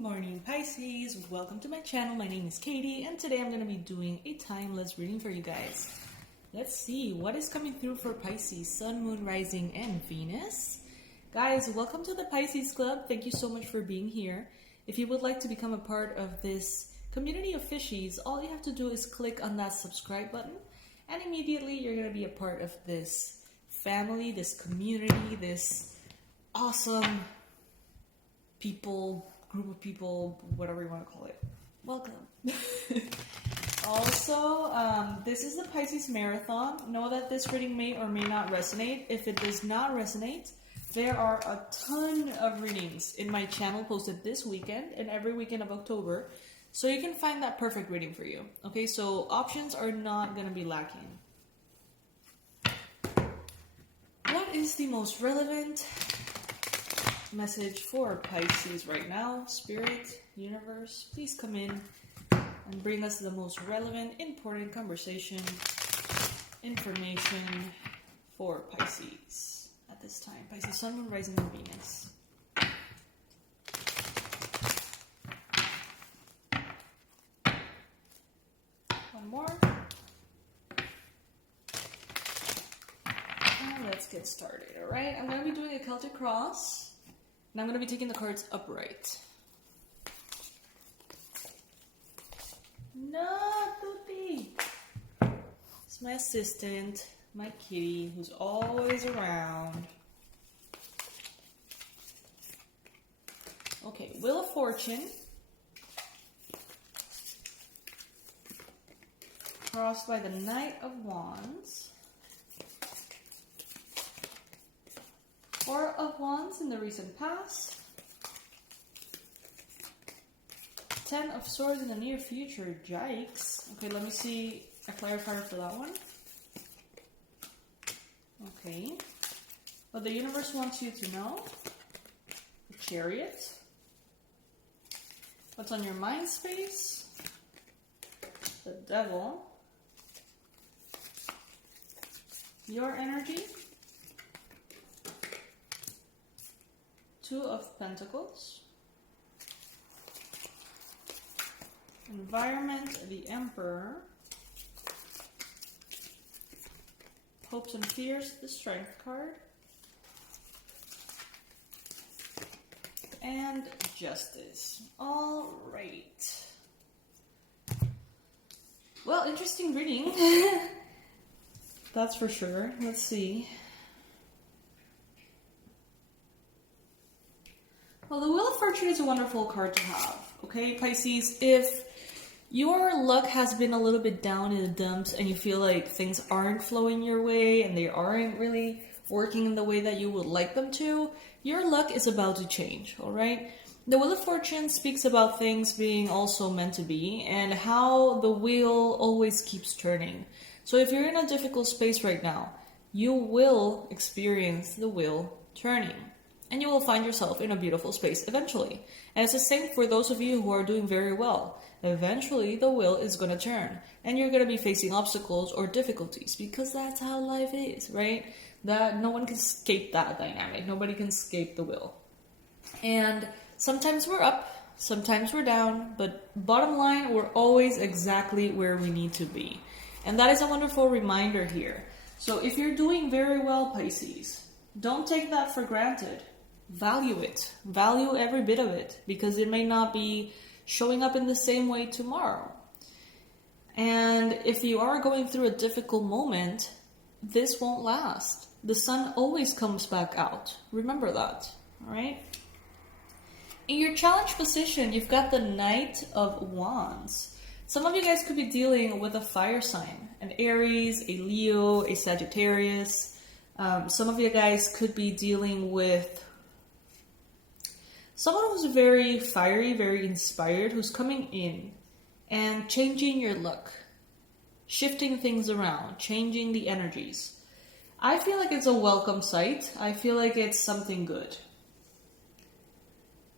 Morning Pisces, welcome to my channel. My name is Katie and today I'm going to be doing a timeless reading for you guys. Let's see what is coming through for Pisces, Sun, Moon, Rising, and Venus. Guys, welcome to the Pisces Club. Thank you so much for being here. If you would like to become a part of this community of fishies, all you have to do is click on that subscribe button and immediately you're going to be a part of this family, this community, this awesome group of people, whatever you want to call it. Welcome. Also, this is the Pisces Marathon. Know that this reading may or may not resonate. If it does not resonate, there are a ton of readings in my channel posted this weekend and every weekend of October, so you can find that perfect reading for you. Okay, so options are not going to be lacking. What is the most relevant message for Pisces right now? Spirit, universe, please come in and bring us the most relevant, important conversation, information for Pisces at this time. Pisces, Sun, Moon, Rising, and Venus. One more. And let's get started, alright? I'm going to be doing a Celtic Cross. And I'm going to be taking the cards upright. No, Poopy! It's my assistant, my kitty, who's always around. Okay, Wheel of Fortune. Crossed by the Knight of Wands. Four of Wands in the recent past. Ten of Swords in the near future. Yikes. Okay, let me see a clarifier for that one. Okay. What the universe wants you to know. The Chariot. What's on your mind space. The Devil. Your energy. Two of Pentacles. Environment, the Emperor. Hopes and Fears, the Strength card. And Justice. All right. Well, interesting reading. That's for sure. Let's see. Well, the Wheel of Fortune is a wonderful card to have, okay, Pisces? If your luck has been a little bit down in the dumps and you feel like things aren't flowing your way and they aren't really working in the way that you would like them to, your luck is about to change, all right? The Wheel of Fortune speaks about things being also meant to be and how the wheel always keeps turning. So if you're in a difficult space right now, you will experience the wheel turning. And you will find yourself in a beautiful space eventually. And it's the same for those of you who are doing very well. Eventually, the wheel is going to turn. And you're going to be facing obstacles or difficulties. Because that's how life is, right? That no one can escape that dynamic. Nobody can escape the wheel. And sometimes we're up. Sometimes we're down. But bottom line, we're always exactly where we need to be. And that is a wonderful reminder here. So if you're doing very well, Pisces, don't take that for granted. Value it. Value every bit of it because it may not be showing up in the same way tomorrow. And if you are going through a difficult moment, this won't last. The sun always comes back out. Remember that, all right? In your challenge position, you've got the Knight of Wands. Some of you guys could be dealing with a fire sign, an Aries, a Leo, a Sagittarius. Some of you guys could be dealing with someone who's very fiery, very inspired, who's coming in and changing your luck, shifting things around, changing the energies. I feel like it's a welcome sight. I feel like it's something good.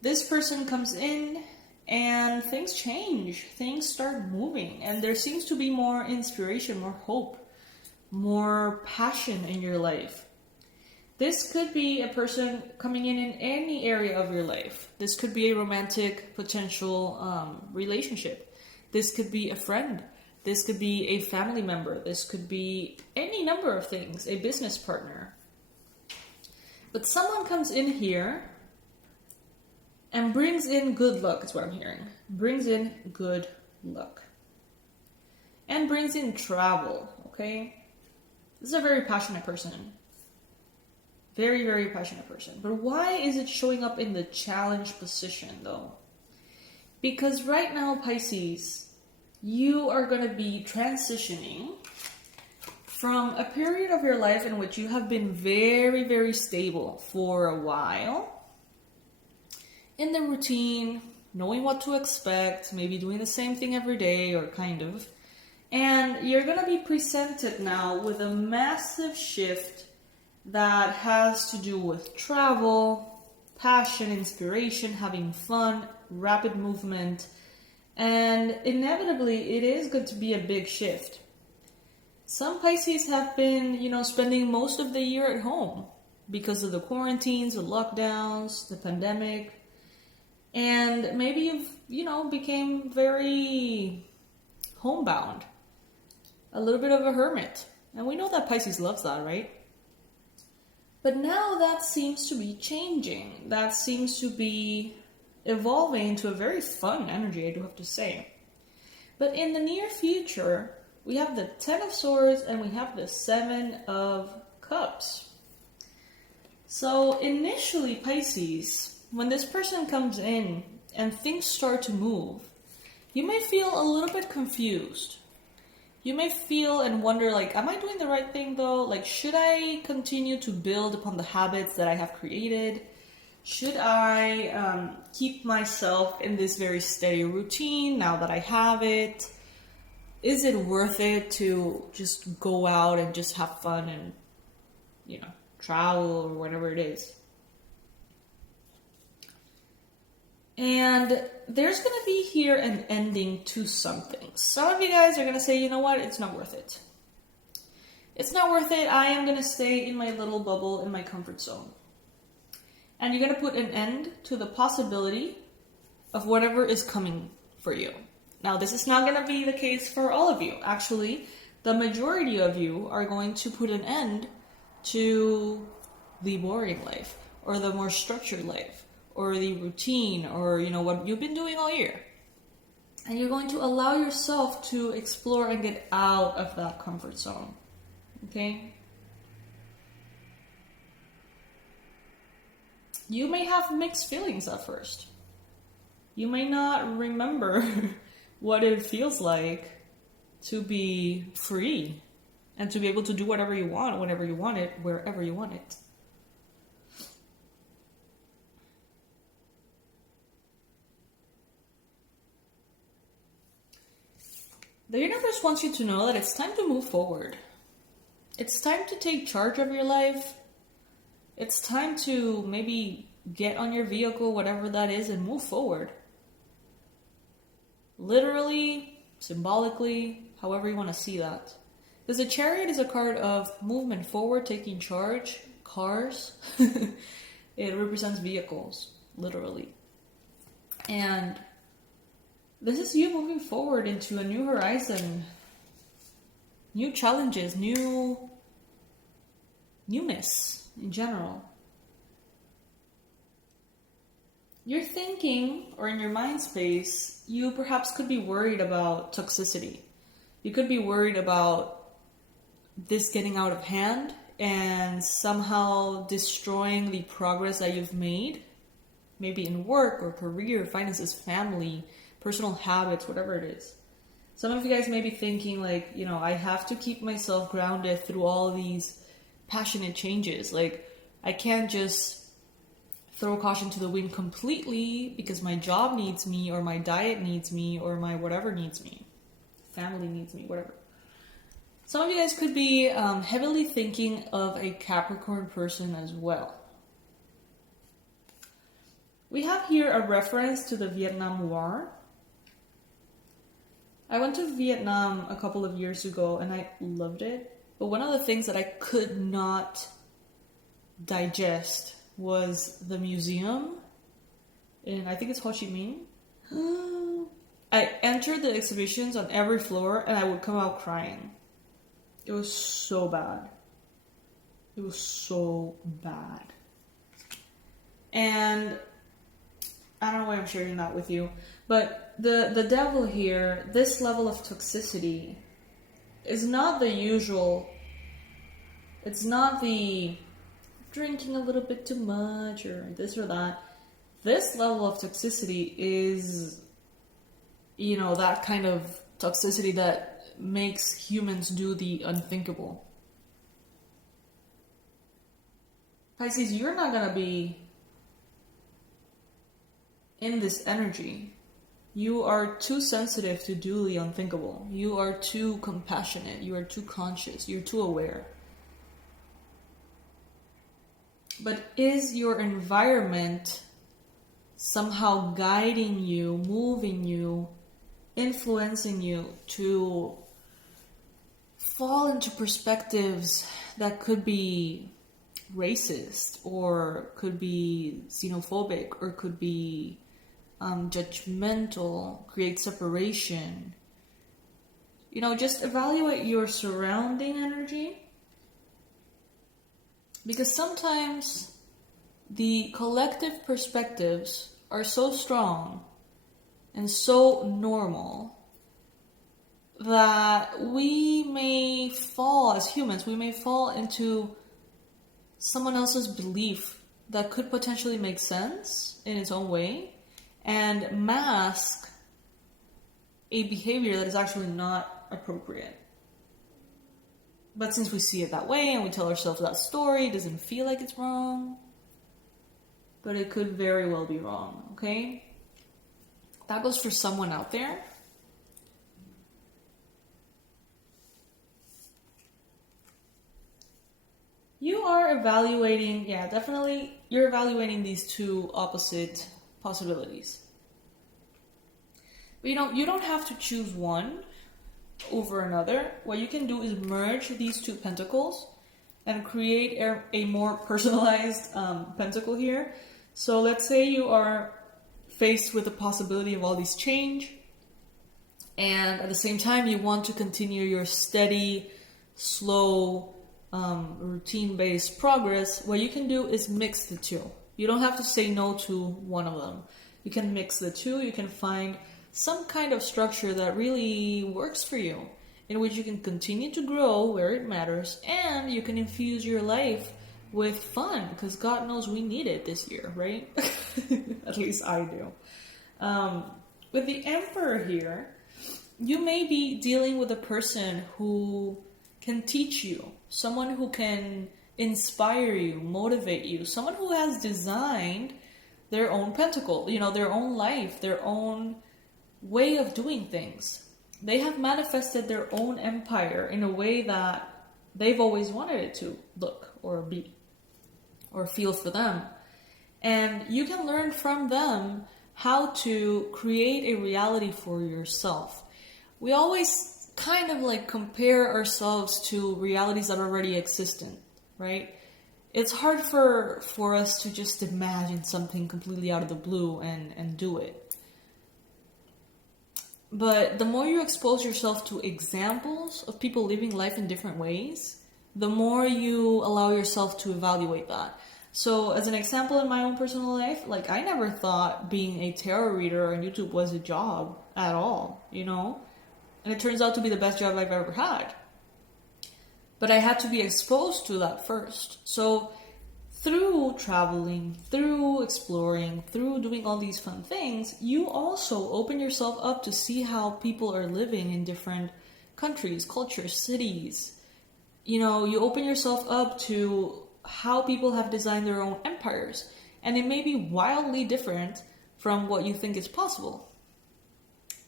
This person comes in and things change. Things start moving and there seems to be more inspiration, more hope, more passion in your life. This could be a person coming in any area of your life. This could be a romantic potential relationship. This could be a friend. This could be a family member. This could be any number of things, a business partner. But someone comes in here and brings in good luck, is what I'm hearing. Brings in good luck. And brings in travel, okay? This is a very passionate person. Very, very passionate person. But why is it showing up in the challenge position, though? Because right now, Pisces, you are going to be transitioning from a period of your life in which you have been very, very stable for a while. In the routine, knowing what to expect, maybe doing the same thing every day, or kind of. And you're going to be presented now with a massive shift that has to do with travel, passion, inspiration, having fun, rapid movement, and inevitably it is going to be a big shift. Some Pisces have been, spending most of the year at home because of the quarantines, the lockdowns, the pandemic, and maybe you've, became very homebound, a little bit of a hermit, and we know that Pisces loves that, right? But now that seems to be changing. That seems to be evolving into a very fun energy, I do have to say. But in the near future, we have the Ten of Swords and we have the Seven of Cups. So initially, Pisces, when this person comes in and things start to move, you may feel a little bit confused. You may feel and wonder, am I doing the right thing though? Should I continue to build upon the habits that I have created? Should I keep myself in this very steady routine now that I have it? Is it worth it to just go out and just have fun and, travel or whatever it is? And there's going to be here an ending to something. Some of you guys are going to say, you know what, it's not worth it. It's not worth it. I am going to stay in my little bubble, in my comfort zone. And you're going to put an end to the possibility of whatever is coming for you. Now, this is not going to be the case for all of you. Actually, the majority of you are going to put an end to the boring life or the more structured life, or the routine, or what you've been doing all year. And you're going to allow yourself to explore and get out of that comfort zone. Okay? You may have mixed feelings at first. You may not remember what it feels like to be free and to be able to do whatever you want, whenever you want it, wherever you want it. The universe wants you to know that it's time to move forward. It's time to take charge of your life. It's time to maybe get on your vehicle, whatever that is, and move forward. Literally, symbolically, however you want to see that. Because the Chariot is a card of movement forward, taking charge, cars. It represents vehicles, literally. And this is you moving forward into a new horizon, new challenges, newness in general. You're thinking, or in your mind space, you perhaps could be worried about toxicity. You could be worried about this getting out of hand and somehow destroying the progress that you've made, maybe in work or career, finances, family, personal habits, whatever it is. Some of you guys may be thinking I have to keep myself grounded through all these passionate changes. I can't just throw caution to the wind completely because my job needs me, or my diet needs me, or my whatever needs me. Family needs me, whatever. Some of you guys could be heavily thinking of a Capricorn person as well. We have here a reference to the Vietnam War. I went to Vietnam a couple of years ago and I loved it. But one of the things that I could not digest was the museum, and I think it's Ho Chi Minh. I entered the exhibitions on every floor, and I would come out crying. It was so bad. It was so bad. And I don't know why I'm sharing that with you, but the devil here, this level of toxicity, is not the usual. It's not the drinking a little bit too much or this or that. This level of toxicity is, you know, that kind of toxicity that makes humans do the unthinkable. Pisces, you're not going to be in this energy. You are too sensitive to do the unthinkable. You are too compassionate. You are too conscious. You're too aware. But is your environment somehow guiding you, moving you, influencing you to fall into perspectives that could be racist, or could be xenophobic, or could be judgmental, create separation? You know, just evaluate your surrounding energy, because sometimes the collective perspectives are so strong and so normal that we may fall, as humans, we may fall into someone else's belief that could potentially make sense in its own way and mask a behavior that is actually not appropriate. But since we see it that way and we tell ourselves that story, it doesn't feel like it's wrong, but it could very well be wrong, okay? That goes for someone out there. You are evaluating, definitely, you're evaluating these two opposite possibilities. But you don't have to choose one over another. What you can do is merge these two pentacles and create a more personalized pentacle here. So let's say you are faced with the possibility of all these change, and at the same time you want to continue your steady, slow, routine-based progress. What you can do is mix the two. You don't have to say no to one of them. You can mix the two. You can find some kind of structure that really works for you, in which you can continue to grow where it matters, and you can infuse your life with fun, because God knows we need it this year, right? At least I do. With the Emperor here, you may be dealing with a person who can teach you, someone who can inspire you, motivate you, someone who has designed their own pentacle, their own life, their own way of doing things. They have manifested their own empire in a way that they've always wanted it to look or be or feel for them. And you can learn from them how to create a reality for yourself. We always kind of like compare ourselves to realities that are already existent, right? It's hard for us to just imagine something completely out of the blue and do it. But the more you expose yourself to examples of people living life in different ways, the more you allow yourself to evaluate that. So as an example, in my own personal life, like I never thought being a tarot reader on YouTube was a job at all, And it turns out to be the best job I've ever had. But I had to be exposed to that first. So through traveling, through exploring, through doing all these fun things, you also open yourself up to see how people are living in different countries, cultures, cities. You open yourself up to how people have designed their own empires. And it may be wildly different from what you think is possible.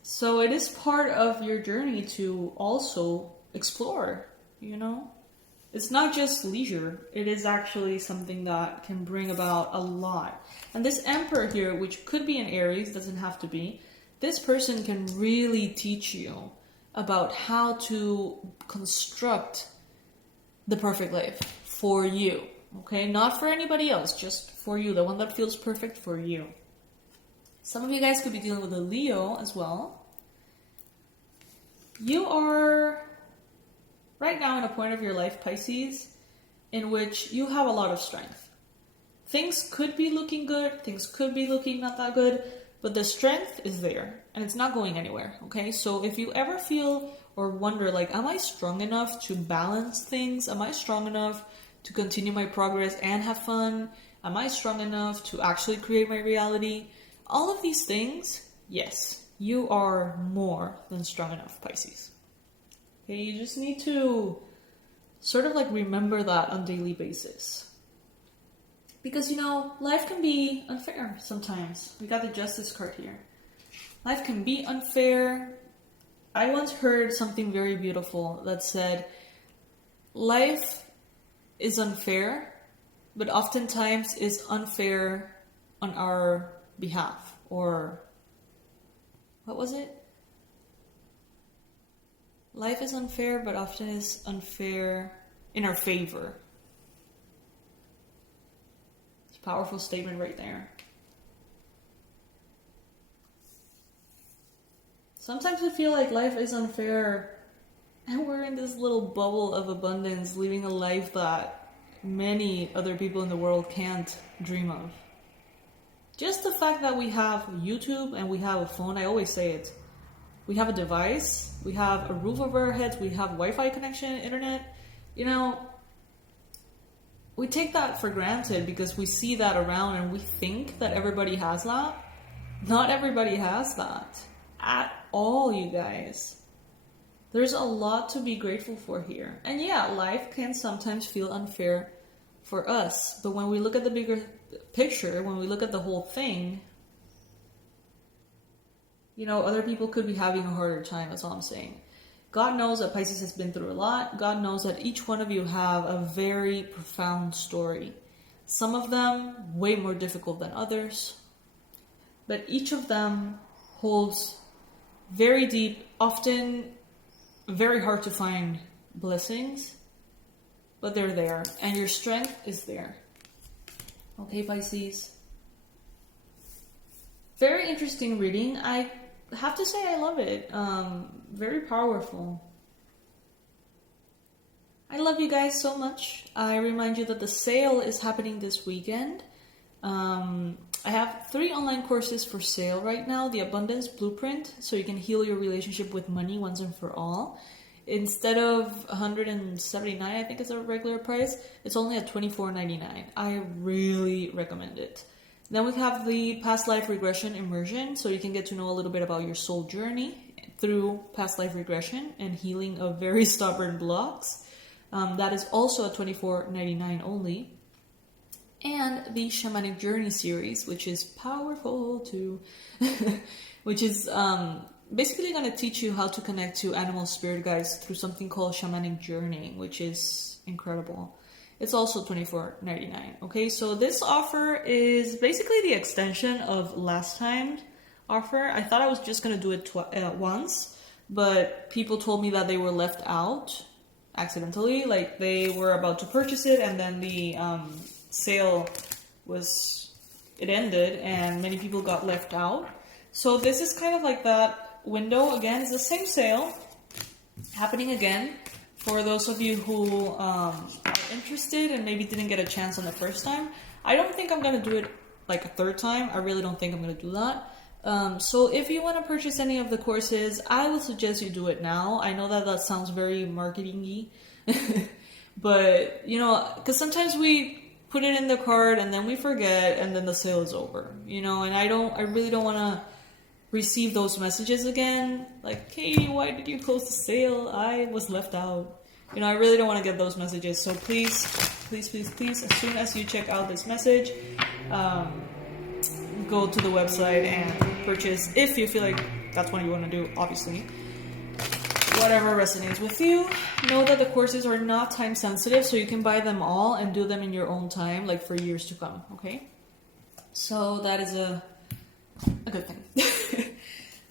So it is part of your journey to also explore, It's not just leisure. It is actually something that can bring about a lot. And this Emperor here, which could be an Aries, doesn't have to be, this person can really teach you about how to construct the perfect life for you, Okay, not for anybody else, just for you, the one that feels perfect for you. Some of you guys could be dealing with a Leo as well. You are right now in a point of your life, Pisces, in which you have a lot of strength. Things could be looking good, things could be looking not that good, but the strength is there and it's not going anywhere, okay? So if you ever feel or wonder, like, am I strong enough to balance things? Am I strong enough to continue my progress and have fun? Am I strong enough to actually create my reality? All of these things, yes, you are more than strong enough, Pisces. Okay, you just need to sort of like remember that on a daily basis. Because, you know, life can be unfair sometimes. We got the Justice card here. Life can be unfair. I once heard something very beautiful that said, life is unfair, but oftentimes is unfair on our behalf. Or, what was it? Life is unfair, but often is unfair in our favor. It's a powerful statement right there. Sometimes we feel like life is unfair and we're in this little bubble of abundance, living a life that many other people in the world can't dream of. Just the fact that we have YouTube and we have a phone, I always say it. We have a device, we have a roof over our heads, we have Wi-Fi connection, internet. You know, we take that for granted because we see that around and we think that everybody has that. Not everybody has that. At all, you guys. There's a lot to be grateful for here. And yeah, life can sometimes feel unfair for us. But when we look at the bigger picture, when we look at the whole thing, you know, other people could be having a harder time, that's all I'm saying. God knows that Pisces has been through a lot. God knows that each one of you have a very profound story. Some of them way more difficult than others. But each of them holds very deep, often very hard to find blessings. But they're there. And your strength is there. Okay, Pisces. Very interesting reading. I have to say I love it. Very powerful. I love you guys so much. I remind you that the sale is happening this weekend. I have 3 online courses for sale right now. The Abundance Blueprint, so you can heal your relationship with money once and for all. Instead of $179, I think is a regular price, it's only at $24.99. I really recommend it. Then we have the past life regression immersion, so you can get to know a little bit about your soul journey through past life regression and healing of very stubborn blocks. That is also at $24.99 only. And the Shamanic Journey series, which is powerful too, which is basically going to teach you how to connect to animal spirit guides through something called Shamanic Journey, which is incredible. It's also $24.99. Okay, so this offer is basically the extension of last time's offer. I thought I was just going to do it once, but people told me that they were left out accidentally. Like they were about to purchase it and then the sale it ended and many people got left out. So this is kind of like that window again. It's the same sale happening again. For those of you who are interested and maybe didn't get a chance on the first time, I don't think I'm going to do it like a third time. I really don't think I'm going to do that. So if you want to purchase any of the courses, I would suggest you do it now. I know that sounds very marketing-y, but you know, because sometimes we put it in the cart and then we forget and then the sale is over, you know, and I really don't want to receive those messages again, like, Katie, why did you close the sale? I was left out. You know, I really don't want to get those messages. So please, as soon as you check out this message, go to the website and purchase, if you feel like that's what you want to do, obviously. Whatever resonates with you. Know that the courses are not time sensitive, so you can buy them all and do them in your own time, like for years to come, okay? So that is a good thing.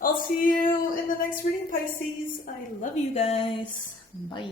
I'll see you in the next reading, Pisces. I love you guys. Bye.